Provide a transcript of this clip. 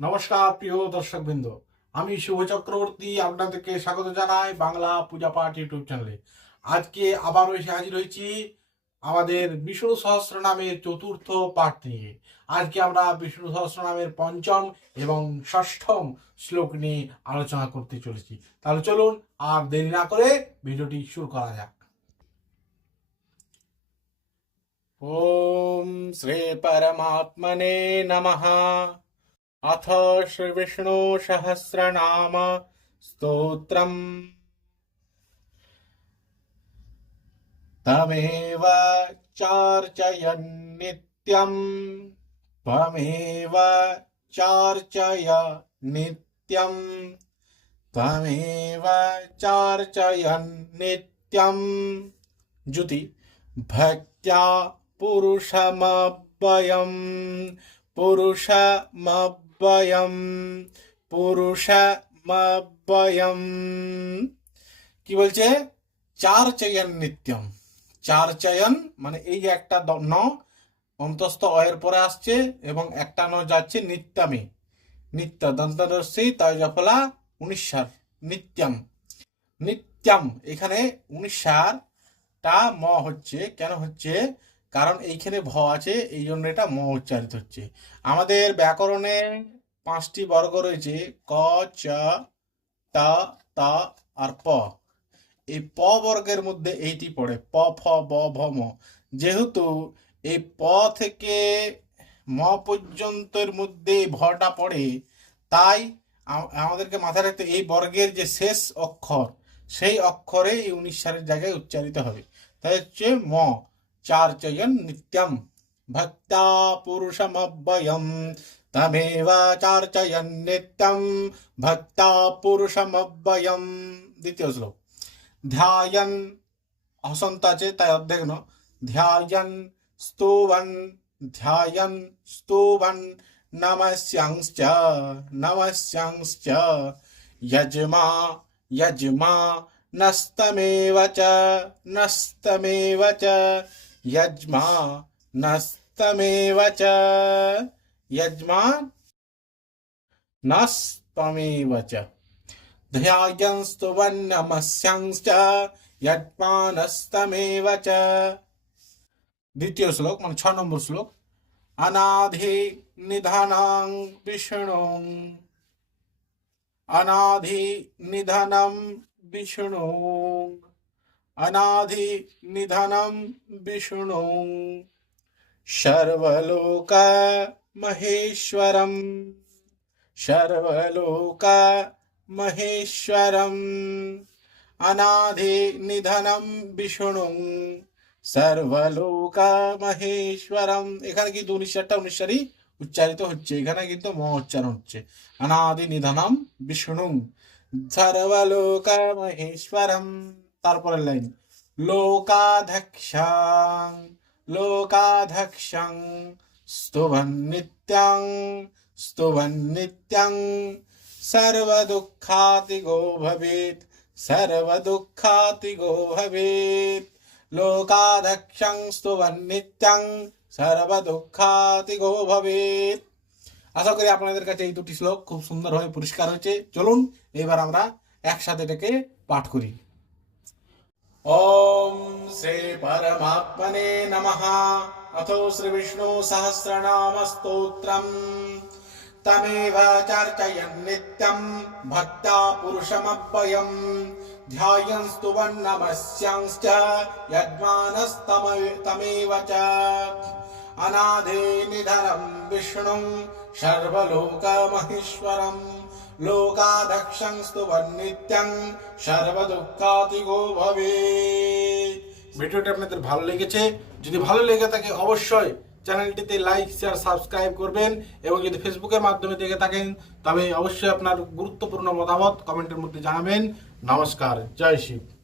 নমস্কার প্রিয় দর্শকবৃন্দ, আমি শুভ চক্রবর্তী আপনাদেরকে স্বাগত জানাই বাংলা পূজা পাঠ ইউটিউব চ্যানেলে। আজকে আবারও এসে হাজির হয়েছি আমাদের বিষ্ণু সহস্রনামের চতুর্থ পাঠ নিয়ে। আজকে আমরা বিষ্ণু সহস্রনামের পঞ্চম এবং ষষ্ঠম শ্লোক নিয়ে আলোচনা করতে চলেছি। তাহলে চলুন আর দেরি না করে ভিডিওটি শুরু করা যাক। ওম শ্রী পরমাত্মনে নমঃ। अथ श्री विष्णु सहस्रनाम स्तोत्रम्। तमेव चार्चयन् नित्यम्, त्वमेव चार्चय नित्यम्, त्वमेव चार्चयन् नित्यम्। ज्युति भक्त्या पुरुषमव्ययम्, পুরুষমব্যয়ম। কি বলছে? চার চয়ন নিত্যম। চার চয়ন মানে এই যে একটা ন অন্তস্থ অয়ের পরে আসছে এবং একটা ন যাচ্ছে নিত্যমে। নিত্য দন্তরস্যি তয়জফলা 19 নিত্যম। নিত্যম এখানে 19টা ম হচ্ছে। কেন হচ্ছে? কারণ এইখানে ভ আছে, এই জন্য এটা ম উচ্চারিত হচ্ছে। আমাদের ব্যাকরণে 5টি বর্গ রয়েছে, ক, চ, ত, ত আর প। এই প বর্গের মধ্যে এইটি পড়ে, প, ফ, ব, ভ, ম। যেহেতু এই প থেকে ম পর্যন্তের মধ্যে ভটা পড়ে, তাই আমাদেরকে মাথায় রাখতে এই বর্গের যে শেষ অক্ষর, সেই অক্ষরে এই 19 জায়গায় উচ্চারিত হবে। তাই হচ্ছে ম। চার চয়ন নিত্যম ভক্তা পুরুষমব্যয়ম, তমেব চার্চয়ন নিত্যম ভক্তা পুরুষমব্যয়ম। দ্বিতীয় শ্লোক। ধ্যায়ন হসন্ত আছে তাই অর্ধেক ন। ধ্যায়ন স্তোবন, ধ্যায়ন স্তোবন নমস্যাংশ্চ, নমস্যাংশ্চ যজমা, যজমা নস্তমেব চ, নস্তমেব চ यज्मा नस्तमेव च, यज्मा नस्तमेव च ध्यायन् स्तुवन् नमस्यांश्च यज्मा नस्तमेव च। দ্বিতীয় শ্লোক মানে 6 নম্বর শ্লোক। अनाधि निधनं विष्णुं, अनाधि निधनं विष्णुं, अनाधि निधनं विष्णु सर्वलोक महेश्वरम, सर्वलोक महेश्वरम। अनाधि निधनं विष्णु सर्वलोक महेश्वरम। এখানে কিন্তু 19টা উচ্চারিত হচ্ছে, এখানে কিন্তু ম উচ্চারণ হচ্ছে। अनाधि निधनं विष्णु सर्वलोक महेश्वरम। তারপরের লাইন লোকাধ্যক্ষং, লোকাধ্যক্ষং স্তুবন নিত্যং, স্তুবন নিত্যং সর্বদুঃখাতিগো ভবেৎ, সর্বদুঃখাতিগো ভবেৎ। লোকাধ্যক্ষং স্তুবন নিত্যং সর্বদুঃখাতিগো ভবেৎ। আশা করি আপনাদের কাছে এই দুটি শ্লোক খুব সুন্দরভাবে পরিষ্কার হয়েছে। চলুন এবার আমরা একসাথে এটাকে পাঠ করি। ओम श्री परमात्मने नमः। अथो श्री विष्णु सहस्रनाम स्तोत्रम्। तमेव चर्चयन् नित्यं भक्ता पुरुषमव्ययम्, ध्यायन् स्तुवन् नमस्यांश्च यज्मानस्तमेव च। अनाधि निधनं विष्णुं सर्वलोकमहेश्वरम्, লোকাধ্যক্ষং স্তবন নিত্যং সর্বদুঃখাতিগো ভবেৎ। ভিডিওটি আপনাদের ভালো লেগেছে? যদি ভালো লেগে থাকে অবশ্যই চ্যানেলটিতে লাইক, শেয়ার, সাবস্ক্রাইব করবেন এবং যদি ফেসবুকের মাধ্যমে দেখে থাকেন তবে অবশ্যই আপনার গুরুত্বপূর্ণ মতামত কমেন্টের মধ্যে জানাবেন। নমস্কার, জয় শিব।